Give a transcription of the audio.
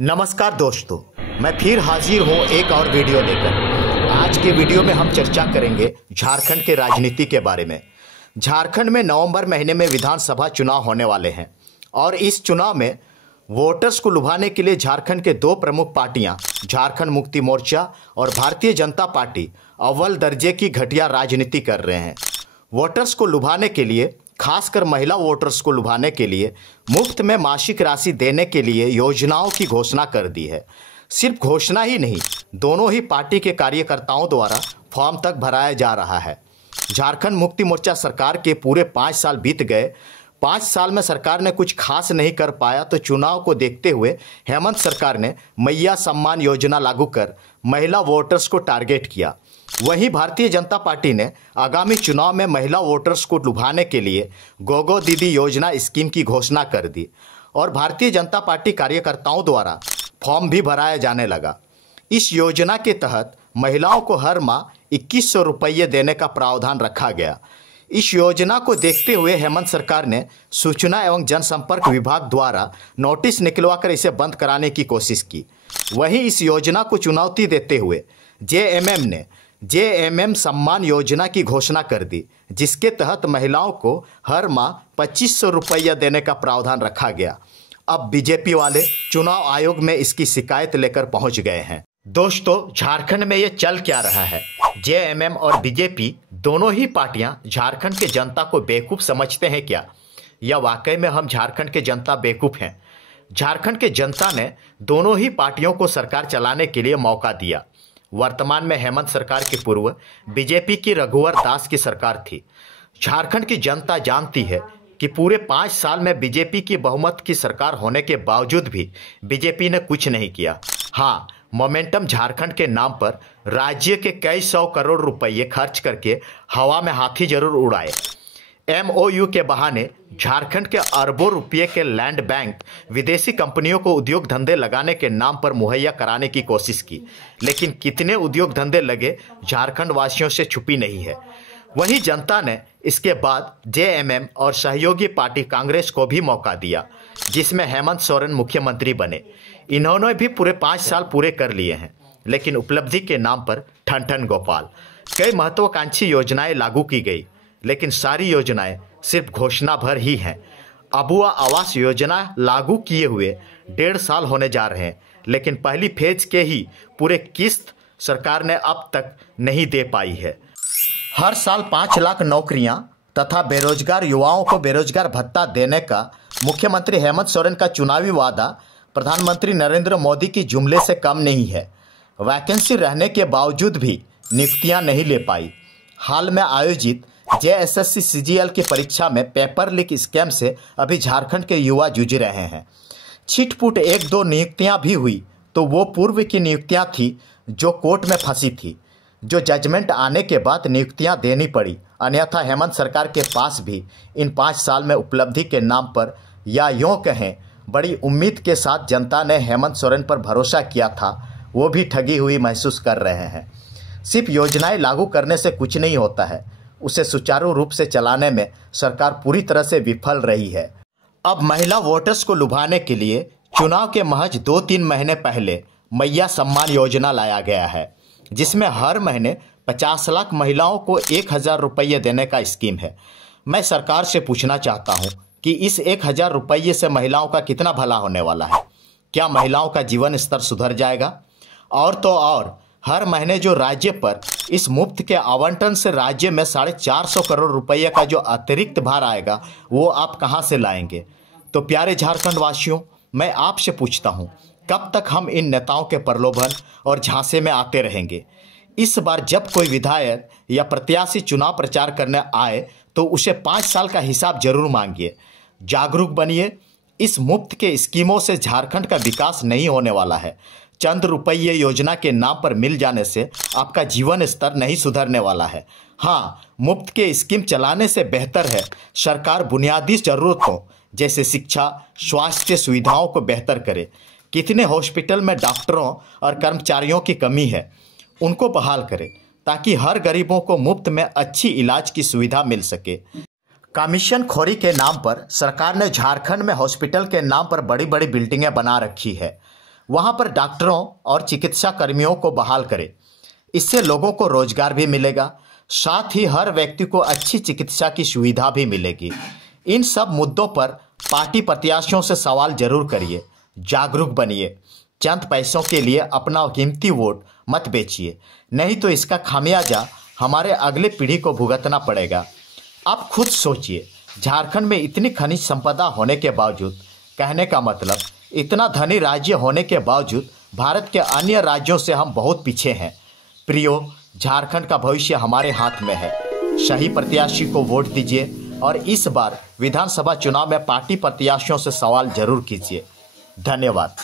नमस्कार दोस्तों, मैं फिर हाजिर हूँ एक और वीडियो लेकर। आज के वीडियो में हम चर्चा करेंगे झारखंड के राजनीति के बारे में। झारखंड में नवंबर महीने में विधानसभा चुनाव होने वाले हैं और इस चुनाव में वोटर्स को लुभाने के लिए झारखंड के दो प्रमुख पार्टियां झारखंड मुक्ति मोर्चा और भारतीय जनता पार्टी अव्वल दर्जे की घटिया राजनीति कर रहे हैं। वोटर्स को लुभाने के लिए, खासकर महिला वोटर्स को लुभाने के लिए मुफ्त में मासिक राशि देने के लिए योजनाओं की घोषणा कर दी है। सिर्फ घोषणा ही नहीं, दोनों ही पार्टी के कार्यकर्ताओं द्वारा फॉर्म तक भराया जा रहा है। झारखंड मुक्ति मोर्चा सरकार के पूरे 5 साल बीत गए। 5 साल में सरकार ने कुछ खास नहीं कर पाया, तो चुनाव को देखते हुए हेमंत सरकार ने मैया सम्मान योजना लागू कर महिला वोटर्स को टारगेट किया। वहीं भारतीय जनता पार्टी ने आगामी चुनाव में महिला वोटर्स को लुभाने के लिए गोगो दीदी योजना स्कीम की घोषणा कर दी और भारतीय जनता पार्टी कार्यकर्ताओं द्वारा फॉर्म भी भराया जाने लगा। इस योजना के तहत महिलाओं को हर माह 2100 रुपये देने का प्रावधान रखा गया। इस योजना को देखते हुए हेमंत सरकार ने सूचना एवं जनसंपर्क विभाग द्वारा नोटिस निकलवाकर इसे बंद कराने की कोशिश की। वहीं इस योजना को चुनौती देते हुए जेएमएम ने जेएमएम सम्मान योजना की घोषणा कर दी, जिसके तहत महिलाओं को हर माह 2500 रुपया देने का प्रावधान रखा गया। अब बीजेपी वाले चुनाव आयोग में इसकी शिकायत लेकर पहुंच गए हैं। दोस्तों, झारखंड में ये चल क्या रहा है? जेएमएम और बीजेपी दोनों ही पार्टियां झारखंड के जनता को बेवकूफ़ समझते हैं क्या, या वाकई में हम झारखंड के जनता बेवकूफ़ हैं? झारखंड के जनता ने दोनों ही पार्टियों को सरकार चलाने के लिए मौका दिया। वर्तमान में हेमंत सरकार के पूर्व बीजेपी की रघुवर दास की सरकार थी। झारखंड की जनता जानती है कि पूरे 5 साल में बीजेपी की बहुमत की सरकार होने के बावजूद भी बीजेपी ने कुछ नहीं किया। हाँ, मोमेंटम झारखंड के नाम पर राज्य के कई 100 करोड़ रुपये खर्च करके हवा में हाथी जरूर उड़ाए। एमओयू के बहाने झारखंड के अरबों रुपये के लैंड बैंक विदेशी कंपनियों को उद्योग धंधे लगाने के नाम पर मुहैया कराने की कोशिश की, लेकिन कितने उद्योग धंधे लगे झारखंड वासियों से छुपी नहीं है। वहीं जनता ने इसके बाद जेएमएम और सहयोगी पार्टी कांग्रेस को भी मौका दिया, जिसमें हेमंत सोरेन मुख्यमंत्री बने। इन्होंने भी पूरे 5 साल पूरे कर लिए हैं, लेकिन उपलब्धि के नाम पर ठन ठन गोपाल। कई महत्वाकांक्षी योजनाएं लागू की गई, लेकिन सारी योजनाएं सिर्फ घोषणा भर ही हैं। अबुआ आवास योजना लागू किए हुए 1.5 साल होने जा रहे हैं, लेकिन पहली फेज के ही पूरे किस्त सरकार ने अब तक नहीं दे पाई है। हर साल 5 लाख नौकरियां तथा बेरोजगार युवाओं को बेरोजगार भत्ता देने का मुख्यमंत्री हेमंत सोरेन का चुनावी वादा प्रधानमंत्री नरेंद्र मोदी की जुमले से कम नहीं है। वैकेंसी रहने के बावजूद भी नियुक्तियां नहीं ले पाई। हाल में आयोजित जेएसएससी सीजीएल की परीक्षा में पेपर लीक स्कैम से अभी झारखंड के युवा जूझ रहे हैं। छिटपुट 1-2 नियुक्तियां भी हुई तो वो पूर्व की नियुक्तियां थी जो कोर्ट में फंसी थी, जो जजमेंट आने के बाद नियुक्तियां देनी पड़ी। अन्यथा हेमंत सरकार के पास भी इन 5 साल में उपलब्धि के नाम पर, या यूँ कहें बड़ी उम्मीद के साथ जनता ने हेमंत सोरेन पर भरोसा किया था, वो भी ठगी हुई महसूस कर रहे हैं। सिर्फ योजनाएं लागू करने से कुछ नहीं होता है, उसे सुचारू रूप से चलाने में सरकार पूरी तरह से विफल रही है। अब महिला वोटर्स को लुभाने के लिए चुनाव के महज 2-3 महीने पहले मैया सम्मान योजना लाया गया है, जिसमें हर महीने 50 लाख महिलाओं को 1000 रुपये देने का स्कीम है। मैं सरकार से पूछना चाहता हूं कि इस 1000 रुपये से महिलाओं का कितना भला होने वाला है? क्या महिलाओं का जीवन स्तर सुधर जाएगा? और तो और हर महीने जो राज्य पर इस मुफ्त के आवंटन से राज्य में 450 करोड़ रुपये का जो अतिरिक्त भार आएगा, वो आप कहां से लाएंगे? तो प्यारे झारखंड वासियों, मैं आपसे पूछता हूं, कब तक हम इन नेताओं के प्रलोभन और झांसे में आते रहेंगे? इस बार जब कोई विधायक या प्रत्याशी चुनाव प्रचार करने आए तो उसे 5 साल का हिसाब जरूर मांगिए। जागरूक बनिए। इस मुफ्त के स्कीमों से झारखंड का विकास नहीं होने वाला है। चंद रुपये योजना के नाम पर मिल जाने से आपका जीवन स्तर नहीं सुधरने वाला है। हाँ, मुफ्त के स्कीम चलाने से बेहतर है सरकार बुनियादी जरूरतों जैसे शिक्षा, स्वास्थ्य सुविधाओं को बेहतर करे। कितने हॉस्पिटल में डॉक्टरों और कर्मचारियों की कमी है, उनको बहाल करे ताकि हर गरीबों को मुफ्त में अच्छी इलाज की सुविधा मिल सके। कमीशन खोरी के नाम पर सरकार ने झारखंड में हॉस्पिटल के नाम पर बड़ी बड़ी बिल्डिंगें बना रखी है। वहां पर डॉक्टरों और चिकित्सा कर्मियों को बहाल करें। इससे लोगों को रोजगार भी मिलेगा, साथ ही हर व्यक्ति को अच्छी चिकित्सा की सुविधा भी मिलेगी। इन सब मुद्दों पर पार्टी प्रत्याशियों से सवाल जरूर करिए, जागरूक बनिए। चंद पैसों के लिए अपना कीमती वोट मत बेचिए, नहीं तो इसका खामियाजा हमारे अगले पीढ़ी को भुगतना पड़ेगा। आप खुद सोचिए, झारखंड में इतनी खनिज संपदा होने के बावजूद, कहने का मतलब इतना धनी राज्य होने के बावजूद भारत के अन्य राज्यों से हम बहुत पीछे हैं। प्रियो, झारखंड का भविष्य हमारे हाथ में है। सही प्रत्याशी को वोट दीजिए और इस बार विधानसभा चुनाव में पार्टी प्रत्याशियों से सवाल जरूर कीजिए। धन्यवाद।